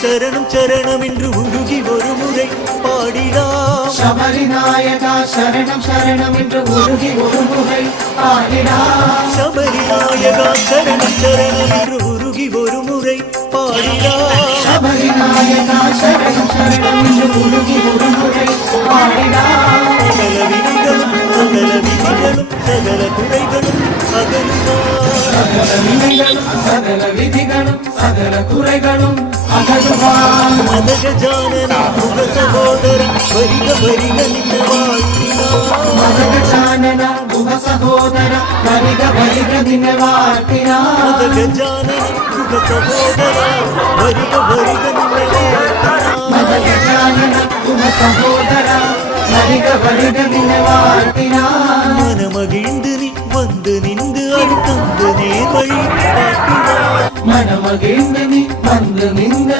சரணம் சரணம் என்று உருகி ஒரு முறை பாடினார். சபரிநாயகா சரணம் சரணம் என்று உருகி ஒரு முறை பாடினார். சபரிநாயகா சரணம் சரணம் என்று உருகி ஒரு முறை பாடினார். சபரிநாயகா சரணம் சரணம் என்று உருகி ஒரு முறை பாடினார். சகல வினைகளும் சகல விதிகளும் சகல குறைகளும் அகலுவார். சகல வினைகளும் சகல விதிகளும் சகல குறைகளும் அகலுவார். மதகஜானன முக சகோதர வரிக வரிக நின்ற வாழ்த்தினார். மதகஜானன முக சகோதர வரிக வரிக நின்ற வாழ்த்தினார். மதகஜானன முக சகோதர வரிக வரிக நின்ற வாழ்த்தினார். மதகஜானன முக சகோதர வரிக வரிக நின்ற வாழ்த்தினார். மனமகிழ்ந்து நீ வந்து நின்று அழுத்தந்து நேர் வழி காட்டினார். மனமகிழ்ந்து நீ வந்து நின்று